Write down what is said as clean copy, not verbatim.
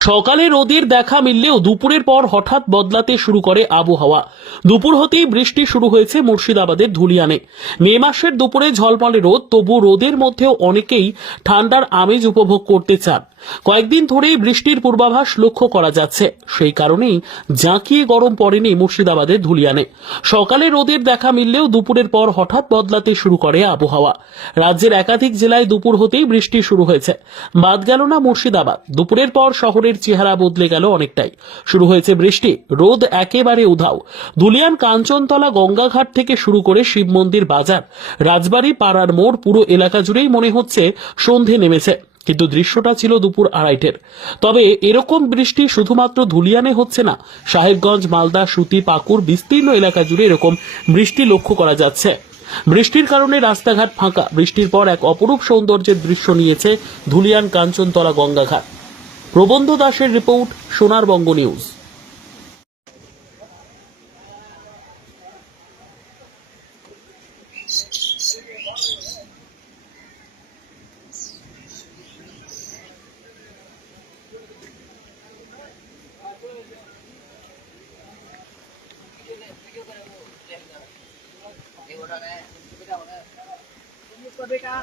সকালে রোদের দেখা মিললেও দুপুরের পর হঠাৎ বদলাতে শুরু করে আবহাওয়া। দুপুর হতেই বৃষ্টি শুরু হয়েছে মুর্শিদাবাদের ধুলিয়ানে। মে মাসের দুপুরে ঝলমলে রোদ, তবু রোদের মধ্যেও অনেকেই ঠান্ডার আমেজ উপভোগ করতে চান। কয়েকদিন ধরেই বৃষ্টির পূর্বাভাস লক্ষ্য করা যাচ্ছে, সেই কারণেই জাঁকিয়ে গরম পড়েনি মুর্শিদাবাদের ধুলিয়ানে। সকালে রোদের দেখা মিললেও দুপুরের পর হঠাৎ বদলাতে শুরু করে আবহাওয়া। রাজ্যের একাধিক জেলায় দুপুর হতেই বৃষ্টি শুরু হয়েছে। বাদ গেল না মুর্শিদাবাদ। দুপুরের পর শহরের চেহারা বদলে গেল অনেকটাই। শুরু হয়েছে বৃষ্টি, রোদ একেবারে উধাও। ধুলিয়ান কাঞ্চনতলা গঙ্গাঘাট থেকে শুরু করে শিব মন্দির বাজার, রাজবাড়ি, পাড়ার মোড়, পুরো এলাকা জুড়েই মনে হচ্ছে সন্ধে নেমেছে। কিন্তু দৃশ্যটা ছিল দুপুর আড়াইটের। তবে এরকম বৃষ্টি শুধুমাত্র ধুলিয়ানে হচ্ছে না, সাহেবগঞ্জ, মালদা, সুতি, পাকুড় বিস্তীর্ণ এলাকা জুড়ে এরকম বৃষ্টি লক্ষ্য করা যাচ্ছে। বৃষ্টির কারণে রাস্তাঘাট ফাঁকা। বৃষ্টির পর এক অপরূপ সৌন্দর্যের দৃশ্য নিয়েছে ধুলিয়ান কাঞ্চনতলা গঙ্গাঘাট। প্রবন্ধ দাসের রিপোর্ট, সোনার বঙ্গ নিউজ। बेटा